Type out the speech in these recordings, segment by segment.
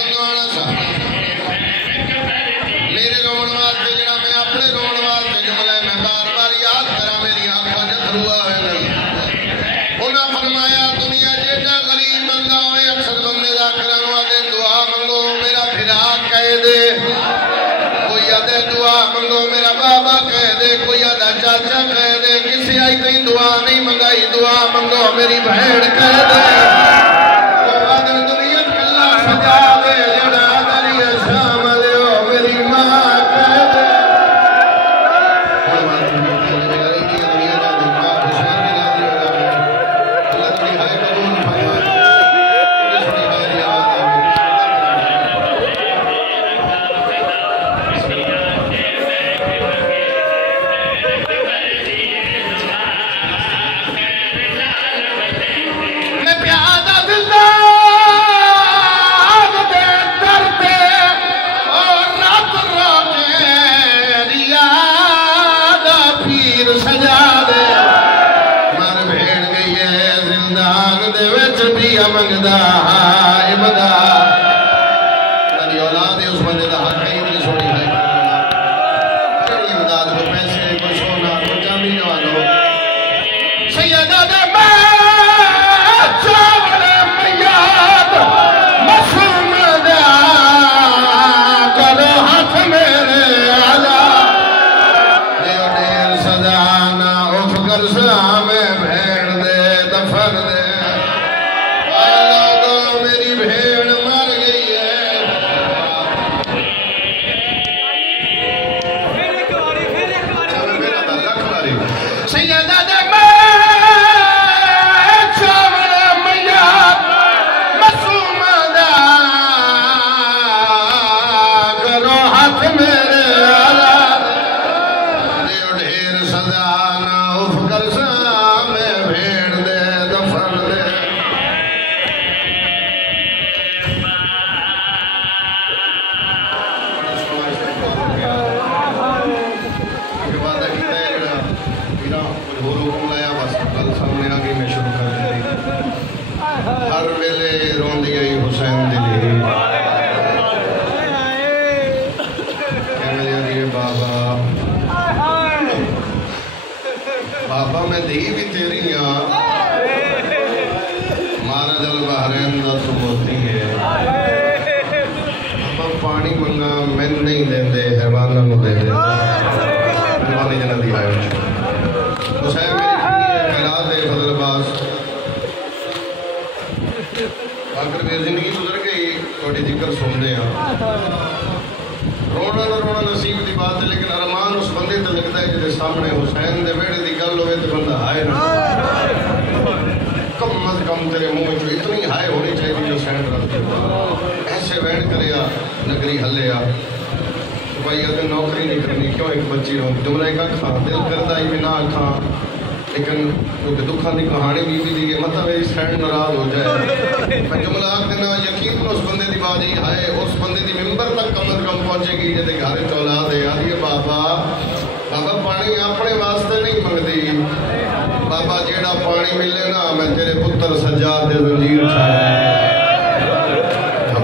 بندوانا سا میرے رون واسطے جڑا میں اپنے رون واسطے جملہ میں بار بار یاد کرا میری آنکھاں جتھرو آئے نہیں انہاں فرمایا دنیا جیڑا غریب بندہ ہوئے اکثر بندے دا کرن والے دعا منگو میرا بھرا کہہ دے کوئی آدھے دعا منگو میرا بابا کہہ دے کوئی آدھا چاچا کہہ دے کسی آئی تھی دعا نہیں منگائی دعا منگو میری بہن کہہ دے وہ آدھر دنیا کلا سجا دے جڑا دلی شام دے میری ماں کہہ دے منگدا عبدا میری اولاد ہے اس بندے دا حق ہے اتنی سوڑی ہے چڑی امداد کو پیسے کو سونا کو جامی جوانو سیدہ دے میں چاول میاد مسلم دا کرو ہاتھ میرے آلا دیو دیر صدانا اف کر سامے بھیڑ دے دفر دے بابا میں دی بھی تیری ہاں مارا جل بحرین دا تو ہوتی ہے بابا پانی منگا میں نہیں دیں دے حیوانہ نو دے دے حیوانی جنہ دی آئے حسین میری خیرات ہے فضل عباس اگر میری زندگی گزر گئی توڑی ذکر سن دے ہاں رونا نصیب دی بات ہے لیکن ارمان اس بندے تے لگتا ہے جنہیں سامنے حسین دے بیڑے دی گل ہوئے تے بندہ ہائے نا کم از کم تیرے منہ جو اتنی ہائے ہونی چاہیے جو حسین رکھتے ایسے ویڑ کریا نگری ہلیا بھائی اگر نوکری نہیں کرنی کیوں ایک بچی ہوں جملہ ایک کھا دل کرتا ہی بھی نہ کھا لیکن کیونکہ دکھا دی کہانی بھی دی مطلب ہے حسین ناراض ہو جائے میں جملہ آگ دینا یقین اس بندے دی باجی ہائے اس بندے دی ممبر تک کم از کم پہنچے گی جیسے گھارے چولا دے آدھیے بابا پانی اپنے واسطے نہیں منگدی بابا جیڑا پانی ملے نا میں تیرے پتر سجاد دے زنجیر چھاڑے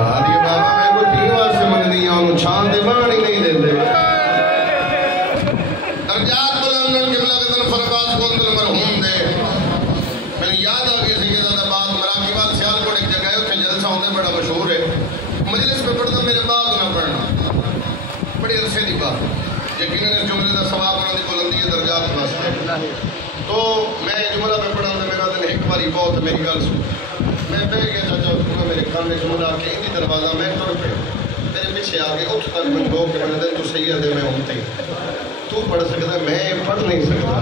آدھیے بابا میں کوئی دین واسطے منگدی ہوں انہوں چھان دے پانی نہیں دے دے درجات بلندن قبلہ کے طرف فرباز کو اندر مرحوم دے میں نے یاد آگئی سیدہ آباد مراکی بات سیال کوٹ ایک جگہ ہے اتنے جلسہ ہوندے بڑا مشہور ہے مجلس پہ پڑھتا میرے بعد نہ پڑھنا بڑی عرصے دی بات یقیناً اس جملے کا ثواب انہوں نے بلندی ہے درجات واسطے تو میں جملہ پہ پڑھا تھا میرا دن ایک باری بہت میری گل سن میں بہ گیا چاچا میرے کان میں جملہ آ کے اندی دروازہ میں ٹر پہ میرے پیچھے آ کے اٹھ تک من گو کہ میرے دن تو سید ہے میں امتی تو پڑھ سکتا میں پڑھ نہیں سکتا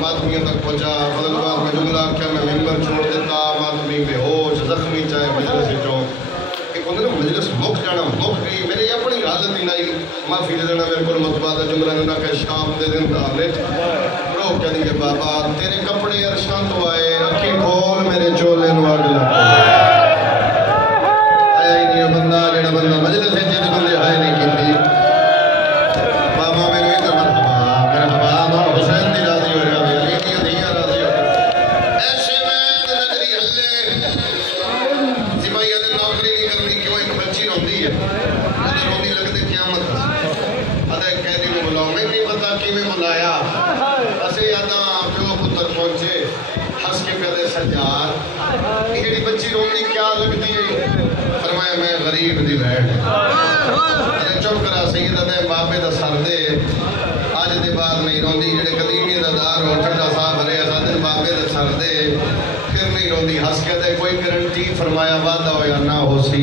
ماتمیاں تک پہنچا فضل بعد میں جملہ کیا میں ممبر چھوڑ دیتا ماتمی بے ہوش زخمی چاہے مجلس جو ایک ہوندے نا مجلس مک جانا مک گئی میرے اپنی حالت ہی نہیں معافی دے دینا میرے کو مطبعہ جملہ نے کہ شام دے دن دالے روک کہہ دیئے بابا تیرے کپڑے ارشان تو آئے اکھی کھول میرے چولے نواگ لگا آیا ہی نہیں بندہ جڑا بندہ مجلس ہے جیتے بندے آئے نہیں کی تھی بابا میرے ادھر مرحبا حسین دی راضی ہو جاوے علی کی دیا راضی ہو ایسے میں نگری ہلے سپاہی نوکری نہیں کرنی کیوں ایک سجاد یہ بچی روندی کیا لگتی ہے؟ فرمایا میں غریب دی بھیڑ چپ کرا سیدہ دے بابے دا سر دے آج دے بعد نہیں روندی جڑے قدیمی دا دار ہو ٹھنڈا صاحب بھرے اسادن بابے دا سر دے پھر نہیں روندی ہنس کے دے کوئی گارنٹی فرمایا وعدہ ہو یا نہ ہو سی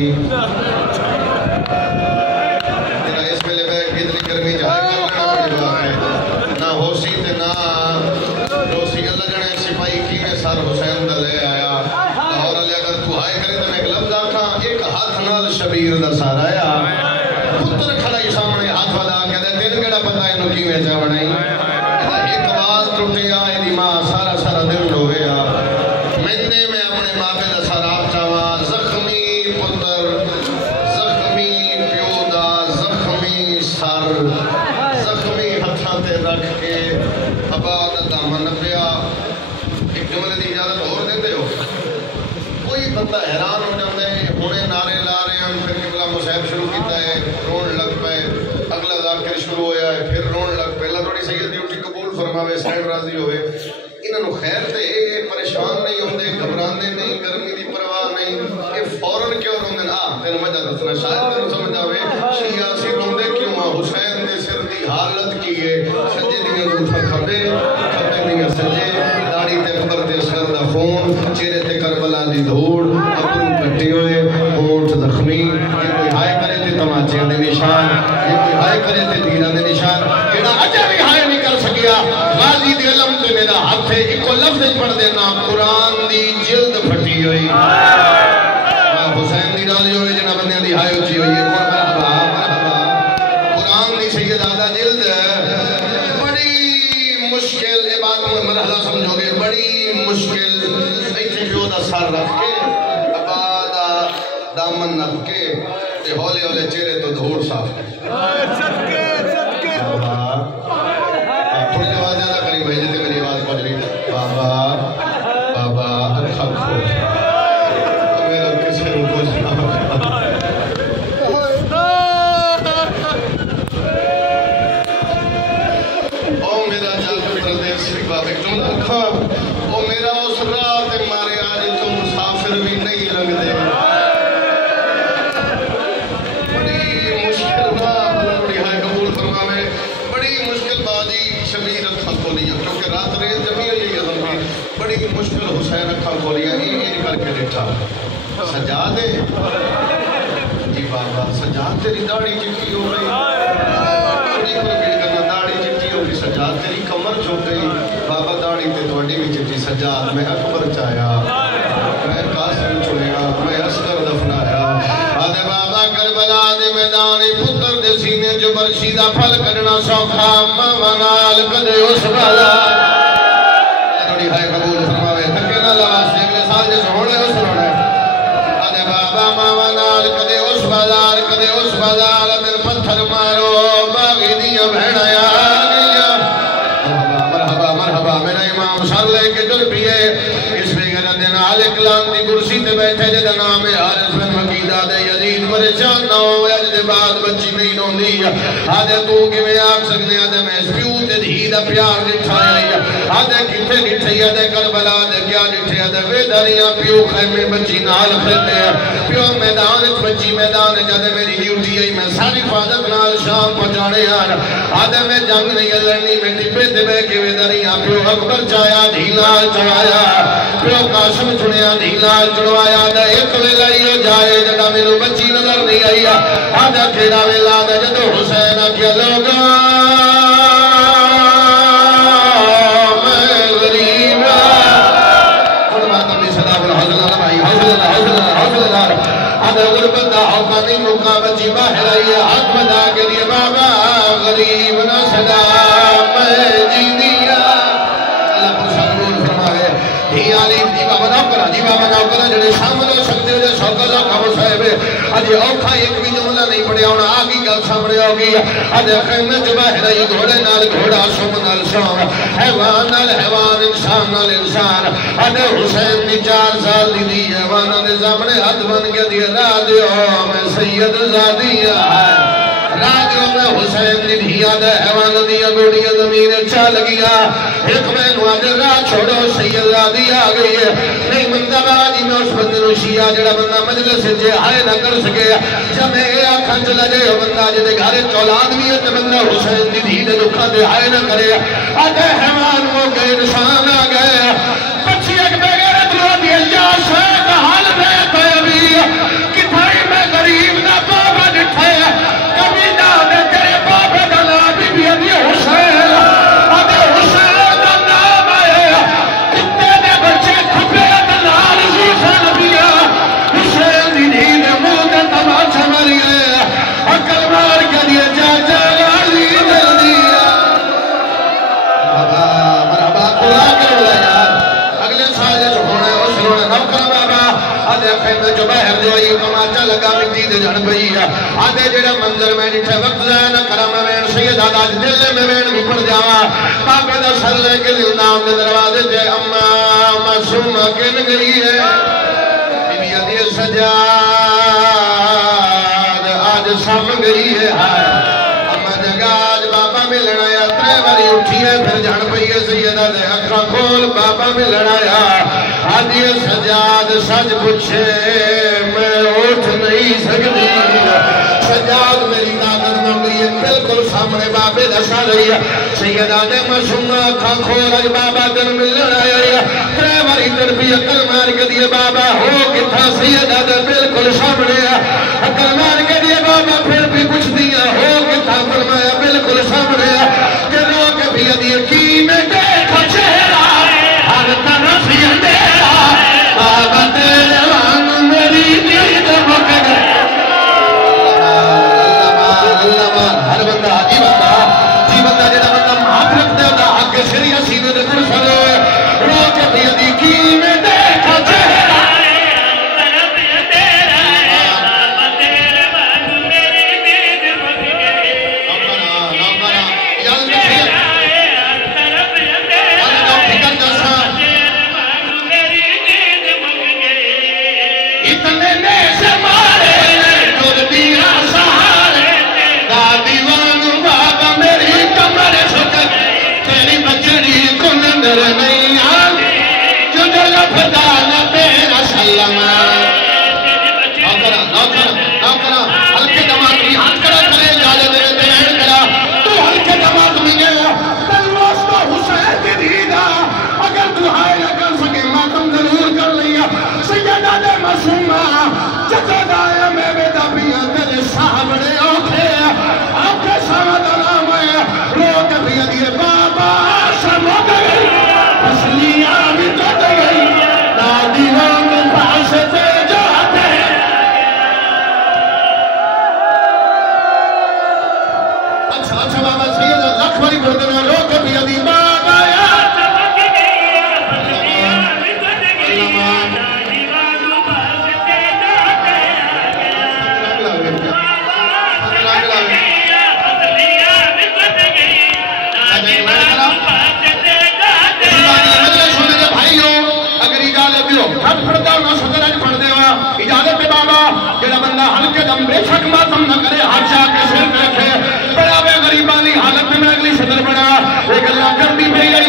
تیرا اس ویلے بیٹھ کے اتنی گرمی جائے کرنا نہ ہو سی تے نہ رو سی اللہ جانے سپاہی کی میں سر حسین دا لے آیا اور علی اگر تو ہائے کرے تو میں ایک لفظ آکھاں ایک ہاتھ نال شبیر دا سارا آیا پتر کھڑا ہی سامنے ہاتھ والا کہتا ہے دل کیڑا پتہ ہے انہوں کی میں چاہ بنائی ایک آواز ٹوٹیا ایدی ماں سارا سارا دل ہو گیا میں اپنے بابے دا سراب چاہواں زخمی پتر زخمی پیودا زخمی سر زخمی ہتھاں تے رکھ کے آباد دامن پیا ایک جملے دی اجازت اور دیتے ہو کوئی بندہ حیران ہو جاتا ہے ہونے نعرے لا رہے ہیں پھر قبلہ مصحب شروع کیتا ہے رون لگ پائے اگلا ذاکر شروع ہویا ہے پھر رون لگ پائے اللہ تھوڑی سید ڈیوٹی قبول فرماوے سائن راضی ہوئے انہوں خیر تے پریشان نہیں ہوندے گھبراندے نہیں گرمی دی پرواہ نہیں یہ فوراں کیوں روندے تینوں وجہ دسنا شاید تینوں سمجھ آوے شیعہ سی روندے کیوں حسین دے سر دی حالت کی ہے سجے دیاں روٹھا کھبے کھبے دیاں سجے داڑھی تے قبر تے سر دا خون چہرے تے کربلا دی دھوڑ ابرو کٹے ہوئے ہونٹ زخمی یہ کوئی ہائے کرے تے تماچے دے نشان یہ کوئی ہائے کرے تے تیرہ دے نشان کیڑا اجا بھی ہائے نہیں کر سکیا غازی دی علم تے میرا ہاتھ ہے ایک لفظ پڑھ دینا قرآن دی جلد پھٹی ہوئی حسین دی ڈالی ہوئی جنہ بندیاں دی ہائے اچھی ہوئی ہے مرحبا مرحبا قرآن دی سید آدھا جلد بڑی مشکل یہ بات میں مرحلہ سمجھو گے بڑی مشکل ایتھے پیو دا سر رکھ کے ابادا دامن نپ کے تے ہولے ہولے چہرے تو دھوڑ صاف صدقے صدقے تھوڑی آواز زیادہ قریب ہے جتے میری آواز پہنچ رہی بابا بابا اکھا کھول میرا کسی نے کچھ نہ او میرا جاکر پردیس بابا ایک جملہ اکھا او میرا اس رات مارے آج تم مسافر بھی نہیں لگ دے بڑی مشکل بات بڑی ہائے قبول فرماوے بڑی مشکل بازی شبیر اکھا کھولیا کیونکہ رات ریز جمعی ہوئی ہے بڑی مشکل حسین اکھا کھولیا یہ کر کے دیٹھا سجاد ہے جی بابا سجاد تیری داڑھی چٹی ہو گئی بڑی پرگیڑ کرنا داڑھی چٹی ہو گئی سجاد تیری کمر چھوٹ گئی بابا داڑھی تے توڑی بھی چٹی سجاد میں اکبر چاہیا میں قاسم چنیا میں عسکر دفنایا آدھے بابا کربلا دے میدانی پتر دے سینے جو برشیدہ پھل کرنا سوکھا مانال کدے اس بالا تھوڑی ہائے قبول فرماوے تھکے نہ لواز سے اگلے سال جیسے ہونے اس روڑے آدھے بابا مانال کدے اس بازار کدے اس بازار دل پتھر مارو باغی دیا بھیڑایا گیا مرحبا مرحبا میرا امام سر لے کے جل پیے اس بغیر دن آل اکلان دی گرسی تے بیٹھے جدہ نام حارث بن مقیدہ دے یزید پریشان نہ ہو اجدے بعد بچی نہیں روندی آدھے تو کہ میں آگ سکنے آدھے میں اس پیو تے دھی دا پیار دٹھایا آدھے کتھے دٹھائی آدھے کربلا دے کیا دٹھے آدھے وے داریاں پیو خیمے بچی نال خیتے ہیں پیو میدان اچ بچی میدان جادے میری ڈیوٹی ہے میں ساری فادت نال شام پہنچانے آدھے میں جنگ نہیں لڑنی میں ٹپے تے بے کے وے داریاں پیو اکبر چایا دھینال چڑھایا پیو قاسم چڑھیا دھینال چڑھوایا آدھے ایک ویلائی ہو جائے جڑا میرے بچی نظر نہیں آئی آدھا کھیڑا ویلا آدھے جدو حسین آکیا لوگا میں غریب فرماتا بھی صدا بالحضر اللہ بھائی حضر اللہ آدھے غربت دا حوقہ نہیں مکہ بچی باہر آئی حق بدا کے لیے بابا غریب نہ صدا میں جی دیا اللہ کو سنگول فرمائے ہی آلی جیبا بناو کرا جنہیں شامل ہو سکتے ہو سوکر دا کھاو صاحب آجے اوکھا ایک بھی جملہ نہیں پڑیا ہونا آگی گل سامنے ہوگی آجے خیمہ جو باہر آئی گھوڑے نال گھوڑا سوم نال سوم حیوان نال حیوان انسان نال انسان آجے حسین دی 4 سال دی دی حیوانہ دے زامنے حد بن کے دی را دیو میں سید زادیہ رات میں حسین دی دھیاں دے حیوان دیا گوڑیاں زمین چل گیا ایک میں نوادر راہ چھوڑو سید رادی آ گئی ہے نہیں بندہ باجی میں اس بندے نو شیعہ جڑا بندہ مجلس جے آئے نہ کر سکے جب میں آنکھاں چلا جائے بندہ جدے گھارے چولاد بھی ہے تو بندہ حسین دی دھی دے دکھا دے آئے نہ کرے آدھے حیوان ہو گئے نشان آ گئے بچی ایک بغیرت رو دی اللہ شاید حال میں طیبی کتھائی میں غریب نہ بابا نٹھے کبھی نہ دے تیرے بابا دلا بی بی ابھی حسین آدھے حسین دا نام آئے کتے دے بچے کھپے دلال زیفہ نبیا حسین دی دھی دے منہ دے تماچہ مریے عقل مار کے دیے جا جا غازی دل دیا مرحبا قرآ کے رولا یار اگلے سال جو ہونا ہے اس رونا نوکر بابا آدھے خیمہ جو بہر جو آئی تماچہ لگا مٹی دے جن بئی آدھے جڑا منظر میں نٹھے وقت زین کرم میں سید آدھاج دل میں بھی پڑ جاوا بابے دا سر لے کے دل نام دے دروازے دے اماں معصوم کن گئی ہے بی بی سجاد آج سم گئی ہے اماں جگہ آج بابا ملنا یا ترے باری اٹھی ہے پھر جان پئی ہے سیدہ دے اکھا کھول بابا ملنا یا آدھی سجاد سج پچھے میں اٹھ نہیں سکتی سجاد میری طاقت میں ہوئی ہے بالکل سامنے بابے دسا رہی ہے سیدہ دے معصوم اکھا کھول اج بابا دن ملنا آیا ترے باری دن بھی عقل مار کے دیے بابا ہو کتھا سیدہ دے بالکل سامنے عقل مار کے دیے بابا پھر بھی کچھ دیا ہو کتھا فرمایا بالکل سامنے کہ لوگ بھی دیے کی میں دیکھو چہرہ ہر طرف یہ میرا بابا تیرے وانگ میری دید مک گئے ہر بندہ جی بندہ جڑا بندہ ہاتھ رکھ دے دا حق شریعہ سینے دے کر سرے رو کے بھی دی کی میں دیکھو چہرہ طرف یہ تیرا بابا تیرے وانگ میری دید مک گئے نوکرہ یاد رکھیے ہر طرف یہ تیرا فکر جیسا اتنے میں سے مارے ٹور دیا سہارے دادی وانو بابا میری کمر سکت تیری بچڑی کو نندر نہیں آگے جو جو لفدانا تیرا سلمہ نوکرہ ہلکے دماغ بھی ہاتھ کرا کرے جالے دے دین کرا تو ہلکے دماغ بھی گیا تلوستہ حسین دی دیدہ اگر تو ہائے نہ کر سکے ماتم ضرور کر لیا سیدہ دے معصومہ چچا دایا میں بیٹا پیا تیرے صاحبڑے اوکھے آنکھے سامدہ نام ہے روک پیا دیئے بابا سمو گئی پسلیاں بھی کٹ گئی دادی ہم پاس تے جاتے اچھا بابا سیدہ لکھ باری بردنا روک پیا دی بابا اجازت بابا جڑا بندہ ہلکے دم بے شک ماتم نہ کرے ہاتھ چاہ کے سر پہ رکھے بڑا بے غریبانی حالت میں اگلی صدر بڑا ایک اللہ کر دی بھئی ہے